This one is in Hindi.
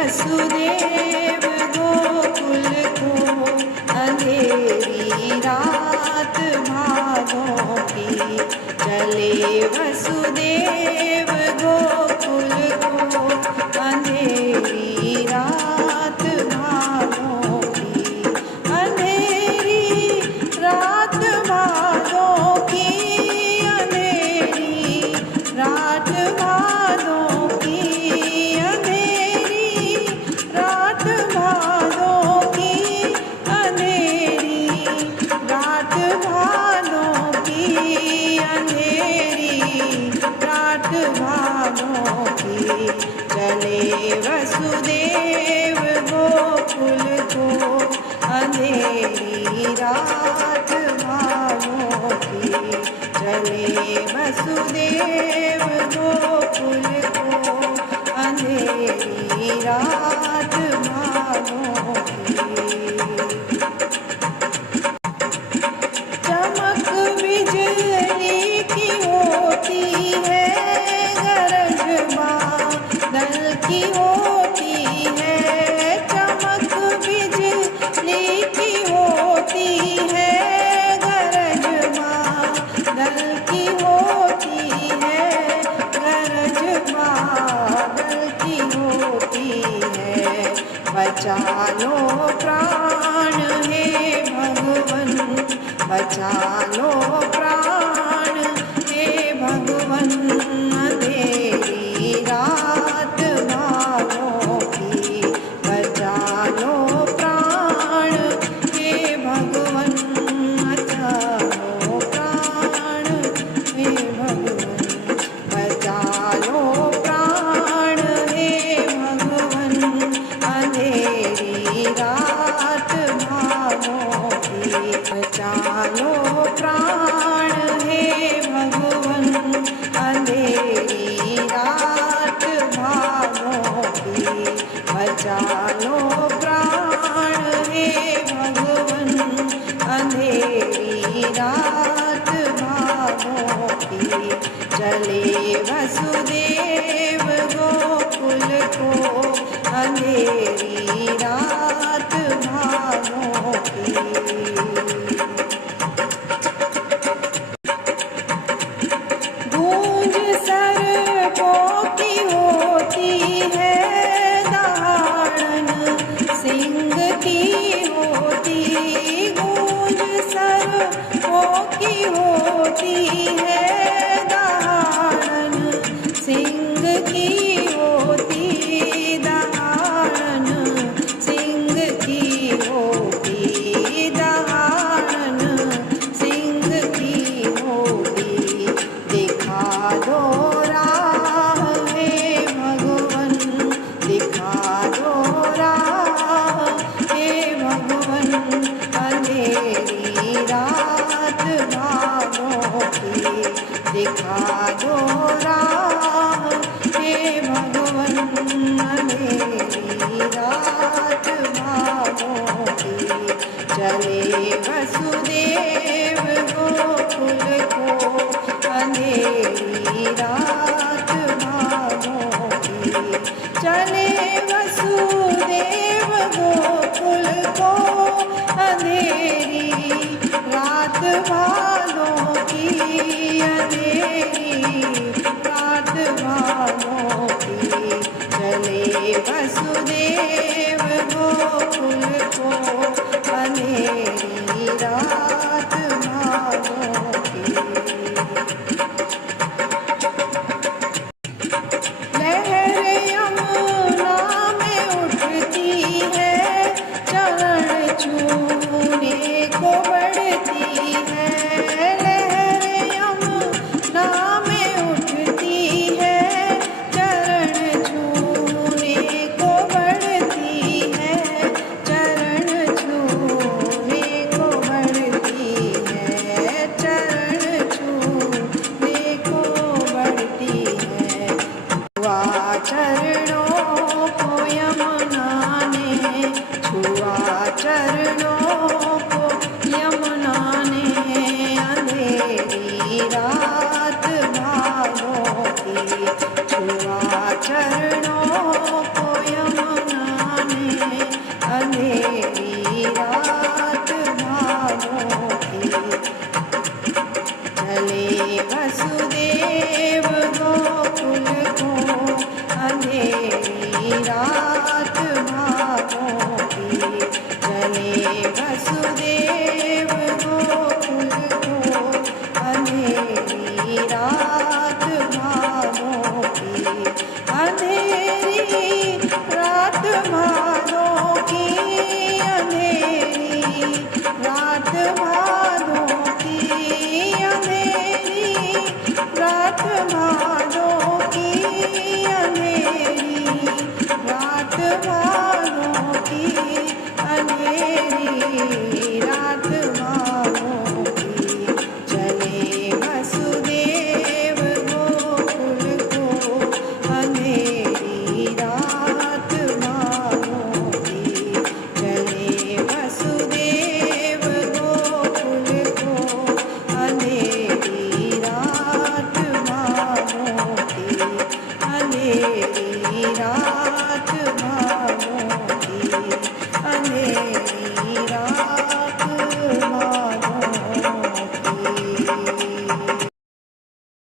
वसुदेव गोकुल को अंधेरी रात भागों की। चले वसुदेव गोकुल को अंधेरी रात भागों की। अंधेरी रात भागों की, अंधेरी रात भागों की, अंधेरी रात भागों की, अंधेरी रात भागों की, अंधेरी रात भागों की। चले वसुदेव गोकुल को अंधेरी रात भागों की। चले वसुदेव गोकुल को अंधेरी रात भागों की। चमक बिजली की होती है, गरज बादल की होती है। चमक बिजली की होती है, गरज बादल की होती है, गरज बादल की होती है। बचा लो प्राण हे भगवन, बचा लो प्राण हे भगवन। अंधेरी रात भागों की। बचा लो प्राण हे भगवन, बचा लो प्राण हे भगवन। बचा लो प्राण हे भगवन, अंधेरी रात भागों की। बचा लो प्राण हे भगवन, अंधेरी रात भागों की। बचा लो प्राण हे भगवन, अंधेरी रात भागों की। चले वसुदेव गोकुल को अंधेरी रात भागों की। गूंज सर्पों की होती है, दहाड़न सिंह की होती। गूंज सर्पों की होती है, दहाड़न सिंह की होती। दहाड़न सिंह की होती, दहाड़न सिंह की होती। दिखा दो राह हे भगवन, दिखा दो राह हे भगवन। अंधेरी रात भागों की। दिखा दो राह हे भगवन, अंधेरी रात भागों की। चले वसुदेव गोकुल को अंधेरी रात भागों की। चले वसुदेव गोकुल को अंधेरी रात भागों की। अंधेरी रात भागों की। चले वसुदेव गोकुल को अंधेरी रात भागों की। लहर यमुना में उठती है, चरण छूने को बढ़ती है। लहर यमुना में उठती है, चरण छूने को बढ़ती है। चरण छूने को बढ़ती है, चरण छूने को बढ़ती है। हुआ चल